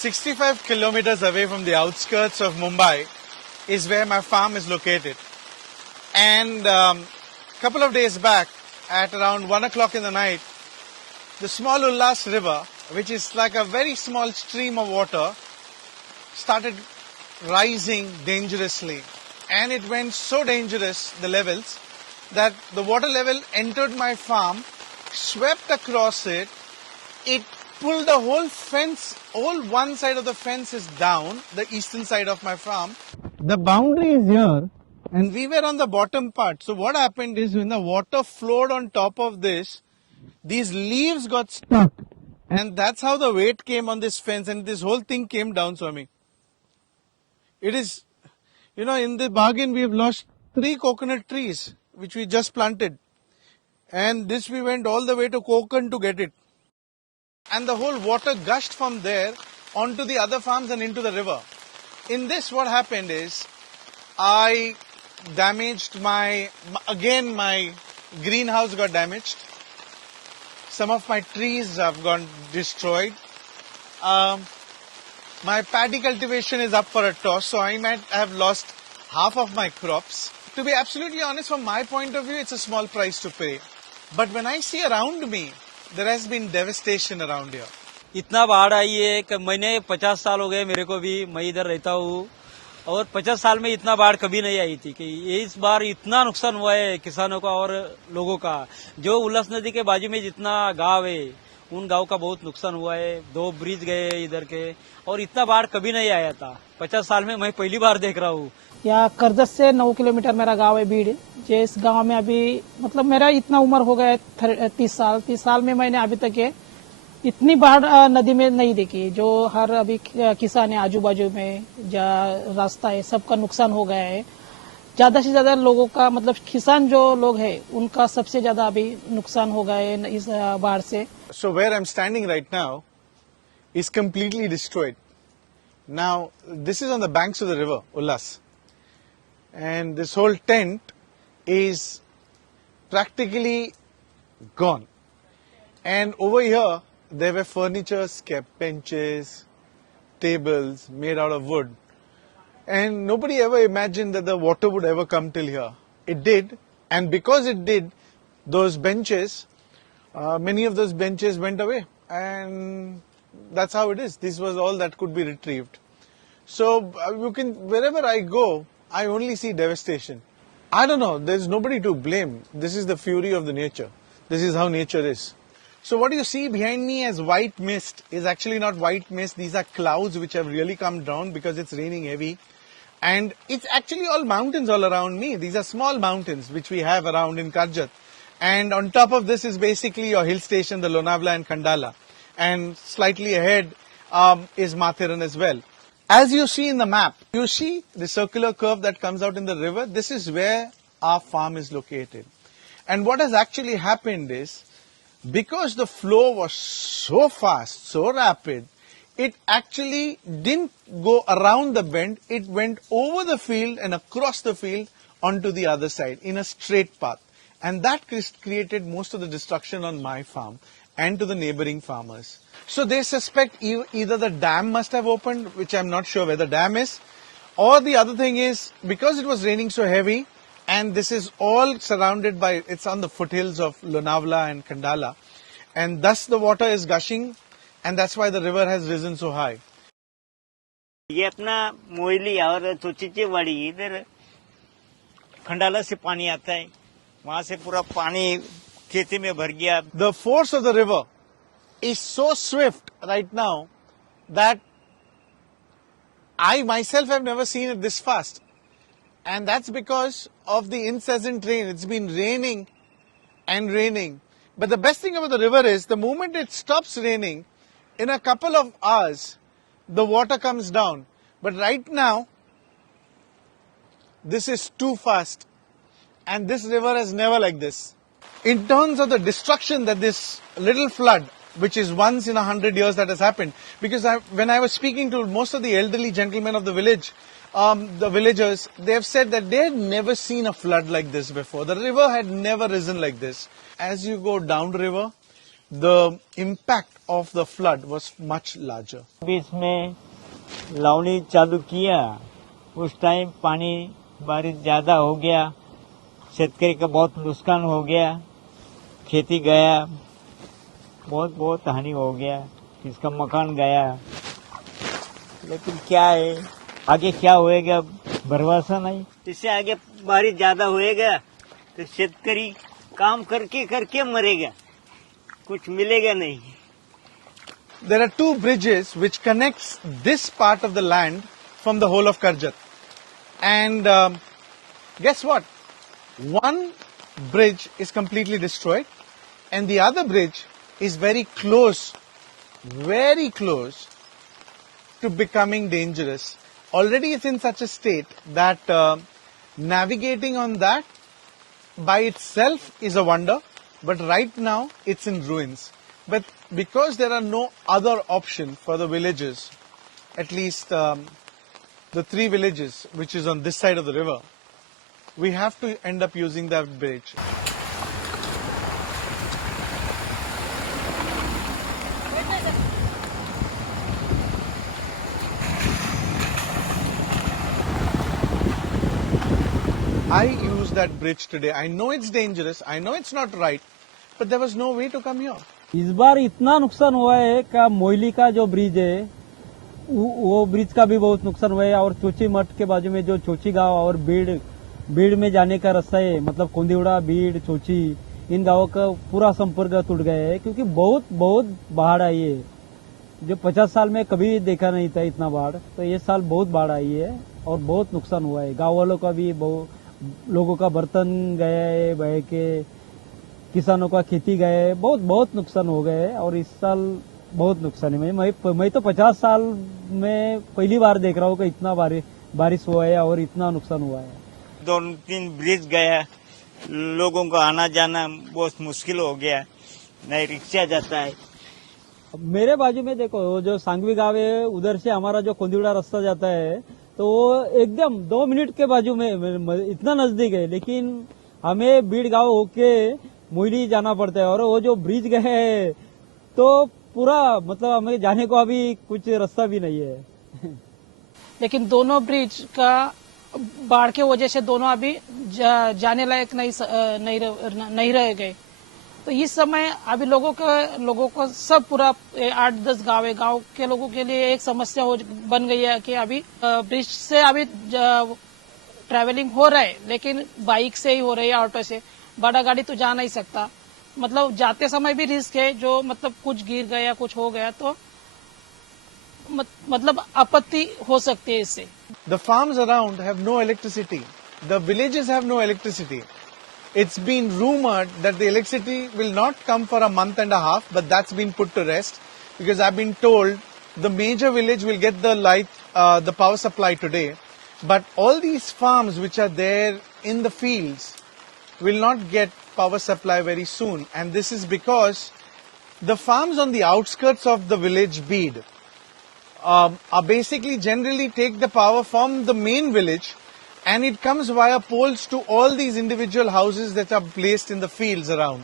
65 kilometers away from the outskirts of Mumbai is where my farm is located. And a couple of days back, at around 1 o'clock in the night, the small Ullas river, which is like a very small stream of water, started rising dangerously. And it went so dangerous, the levels, that the water level entered my farm, swept across it, it pulled the whole fence, all one side of the fence is down, the eastern side of my farm. The boundary is here and we were on the bottom part. So what happened is when the water flowed on top of this, these leaves got stuck. And that's how the weight came on this fence and this whole thing came down, Swami. It is, in the bargain we have lost 3 coconut trees which we just planted. And this we went all the way to Konkan to get it. And the whole water gushed from there onto the other farms and into the river. In this, what happened is, I damaged my greenhouse got damaged. Some of my trees have gone destroyed. My paddy cultivation is up for a toss, so I might have lost half of my crops. To be absolutely honest, from my point of view, it's a small price to pay. But when I see around me, there has been devastation around here. इतना बाढ़ आई है कि मैंने 50 साल हो गए मेरे को भी, मैं इधर रहता हूँ और 50 साल में इतना बाढ़ कभी नहीं आई थी कि इस बार इतना नुकसान हुआ है किसानों का और लोगों का। जो उल्लास नदी के बाजू में जितना गांव है उन गांव का बहुत नुकसान हुआ है। 2 ब्रिज गए इधर के और इतना बाढ़ कभी नहीं आया था। 50 साल में मैं पहली बार देख रहा हूँ। यहाँ करजत से 9 किलोमीटर मेरा गांव है भीड़। जिस गांव में अभी मेरा इतना उम्र हो गया है 30 साल में मैंने अभी तक इतनी बाढ़ नदी में नहीं देखी। जो हर अभी किसान है आजू बाजू में रास्ता है सबका नुकसान हो गया है। ज्यादा से ज्यादा लोगों का किसान जो लोग है उनका सबसे ज्यादा अभी नुकसान हो गया है इस बाढ़ से। So where I'm standing right now is completely destroyed. Now this is on the banks of the river Ullas. And this whole tent is practically gone. And over here, there were furnitures kept, benches, tables made out of wood. And nobody ever imagined that the water would ever come till here. It did. And because it did, those benches, many of those benches went away. And that's how it is. This was all that could be retrieved. So wherever I go, I only see devastation. I don't know, there's nobody to blame. This is the fury of the nature. This is how nature is. So what you see behind me as white mist is actually not white mist. These are clouds which have really come down because it's raining heavy. And it's actually all mountains all around me. These are small mountains which we have around in Karjat. And on top of this is basically your hill station, the Lonavala and Khandala. And slightly ahead is Mathiran as well. As you see in the map, you see the circular curve that comes out in the river. This is where our farm is located. And what has actually happened is, because the flow was so fast, so rapid, it actually didn't go around the bend. It went over the field and across the field onto the other side in a straight path. And that created most of the destruction on my farm and to the neighboring farmers. So they suspect either the dam must have opened, which I'm not sure where the dam is, or the other thing is, because it was raining so heavy, and this is all surrounded by, it's on the foothills of Lonavala and Khandala, and thus the water is gushing, and that's why the river has risen so high. ये अपना मोइली और चोचीचेवाड़ी इधर खंडाला से पानी आता है, वहाँ से पूरा पानी खेती में भर गया। The force of the river is so swift right now that I myself have never seen it this fast. And that's because of the incessant rain. It's been raining and raining. But the best thing about the river is the moment it stops raining, in a couple of hours, the water comes down. But right now, this is too fast. And this river is never like this. In terms of the destruction that this little flood, which is once in 100 years that has happened, because when I was speaking to most of the elderly gentlemen of the village, the villagers, they have said that they had never seen a flood like this before. The river had never risen like this. As you go down the river, the impact of the flood was much larger. अभी इसमें लावनी चालू किया, उस time पानी बारिश ज्यादा हो गया, शेतकरी का बहुत नुकसान हो गया, खेती गया, बहुत हानि हो गया, इसका मकान गया। लेकिन क्या है, आगे क्या होएगा भरोसा नहीं। इससे आगे बारिश ज्यादा होएगा तो शेतकरी काम करके करके मरेगा, कुछ मिलेगा नहीं। There are two bridges which connects this part of the land from the whole of Karjat. And guess what? One bridge is completely destroyed and the other bridge is very close to becoming dangerous. Already it's in such a state that navigating on that by itself is a wonder, but right now it's in ruins. But because there are no other option for the villages, at least the three villages which is on this side of the river, we have to end up using that bridge. I used that bridge today. I know it's dangerous. I know it's not right, but there was no way to come here. इस बार इतना नुकसान हुआ है का मोइली का जो bridge है वो ब्रिज का भी बहुत नुकसान हुआ है, और चोची मठ के बाजू में जो चोची गांव और बीड़ में जाने का रास्ता है, मतलब कोंदीवड़ा, बीड़, चोची, इन गांवों का पूरा संपर्क टूट गया है क्योंकि बहुत बाढ़ आई है। जो 50 साल में कभी देखा नहीं था इतना बाढ़, तो ये साल बहुत बाढ़ आई है और बहुत नुकसान हुआ है। गाँव वालों का भी लोगों का बर्तन गया है बह के, किसानों का खेती गया है, बहुत नुकसान हो गए है और इस साल बहुत नुकसान है। मैं तो 50 साल में पहली बार देख रहा हूँ कि इतना बारिश हुआ है और इतना नुकसान हुआ है। 2-3 ब्रिज गया, लोगों को आना जाना बहुत मुश्किल हो गया, नहीं रिक्शा जाता है। मेरे बाजू में देखो जो सांगवी गांव है, उधर से हमारा जो कोंदीवड़ा रास्ता जाता है तो वो एकदम 2 मिनट के बाजू में इतना नजदीक है, लेकिन हमें बीड़ गांव होके मोइली जाना पड़ता है और वो जो ब्रिज गए है तो पूरा मतलब हमें जाने को अभी कुछ रास्ता भी नहीं है। लेकिन दोनों ब्रिज का बाढ़ के वजह से दोनों अभी जाने लायक नहीं रह गए। तो इस समय अभी लोगों को सब पूरा 8-10 गांव के लोगों के लिए एक समस्या बन गई है कि अभी ब्रिज से अभी ट्रैवलिंग हो रहा है, लेकिन बाइक से ही हो रही है, ऑटो से। बड़ा गाड़ी तो जा नहीं सकता, मतलब जाते समय भी रिस्क है, जो मतलब कुछ गिर गया, कुछ हो गया तो मतलब आपत्ति हो सकती है इससे। The farms around have no electricity. The villages have no electricity. It's been rumored that the electricity will not come for a month and a half, but that's been put to rest because I've been told the major village will get the power supply today, but all these farms which are there in the fields will not get power supply very soon, and this is because the farms on the outskirts of the village Beed are basically generally take the power from the main village, and it comes via poles to all these individual houses that are placed in the fields around.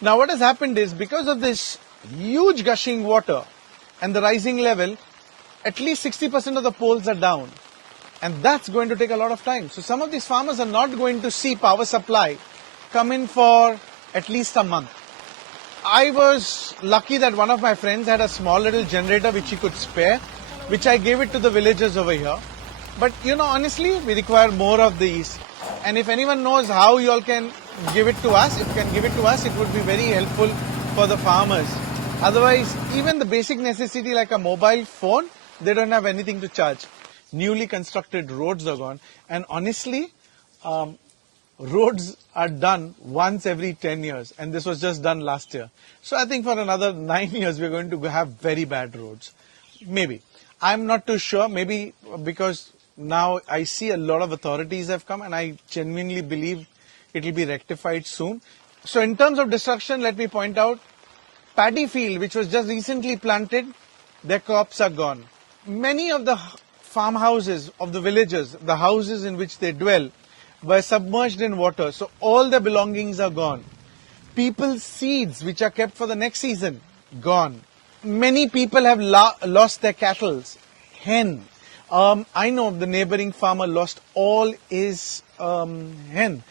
Now what has happened is, because of this huge gushing water and the rising level, at least 60% of the poles are down, and that's going to take a lot of time. So some of these farmers are not going to see power supply come in for at least a month. I was lucky that one of my friends had a small little generator which he could spare, which I gave it to the villagers over here. But you know, honestly, we require more of these. And if anyone knows how you all can give it to us, if you can give it to us, it would be very helpful for the farmers. Otherwise, even the basic necessity like a mobile phone, they don't have anything to charge. Newly constructed roads are gone. And honestly, roads are done once every 10 years. And this was just done last year. So I think for another 9 years, we're going to have very bad roads. Maybe. I'm not too sure. Maybe because now I see a lot of authorities have come, and I genuinely believe it will be rectified soon. So in terms of destruction, let me point out, paddy field, which was just recently planted, their crops are gone. Many of the farmhouses of the villagers, the houses in which they dwell, were submerged in water. So all their belongings are gone. People's seeds, which are kept for the next season, gone. many people have lost their cattle. Hen. I know the neighboring farmer lost all his hen,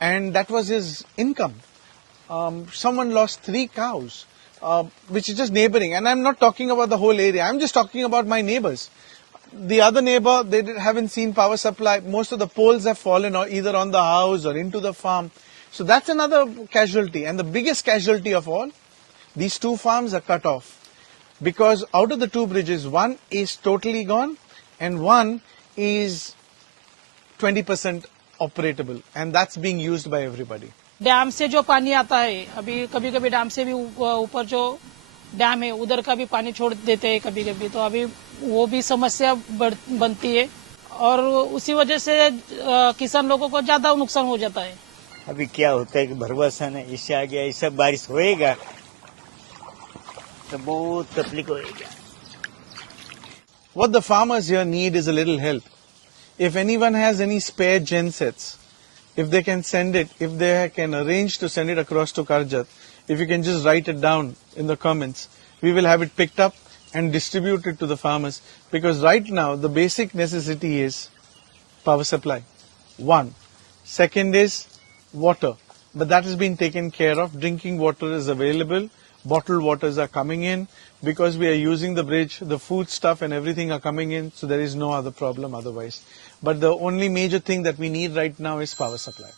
and that was his income. Someone lost 3 cows, which is just neighboring. And I'm not talking about the whole area. I'm just talking about my neighbors. The other neighbor, they haven't seen power supply. Most of the poles have fallen either on the house or into the farm. So that's another casualty. And the biggest casualty of all, these 2 farms are cut off. Because out of the 2 bridges, one is totally gone and one is 20% operatable. And that's being used by everybody. Dam से जो पानी आता है, अभी कभी कभी dam से भी ऊपर जो डैम है उधर का भी पानी छोड़ देते हैं कभी कभी, तो अभी वो भी समस्या बनती है और उसी वजह से किसान लोगों को ज्यादा नुकसान हो जाता है. अभी क्या होता है कि भरवसा नहीं, इससे आगे ऐसा बारिश होएगा तो बहुत तकलीफ होएगा. What the farmers here need is a little help. If anyone has any spare gensets, if they can send it, if they can arrange to send it across to Karjat, if you can just write it down in the comments, we will have it picked up and distributed to the farmers. Because right now, the basic necessity is power supply. 1. Second is water. But that has been taken care of. Drinking water is available. Bottled waters are coming in. Because we are using the bridge, the food stuff and everything are coming in. So there is no other problem otherwise. But the only major thing that we need right now is power supply.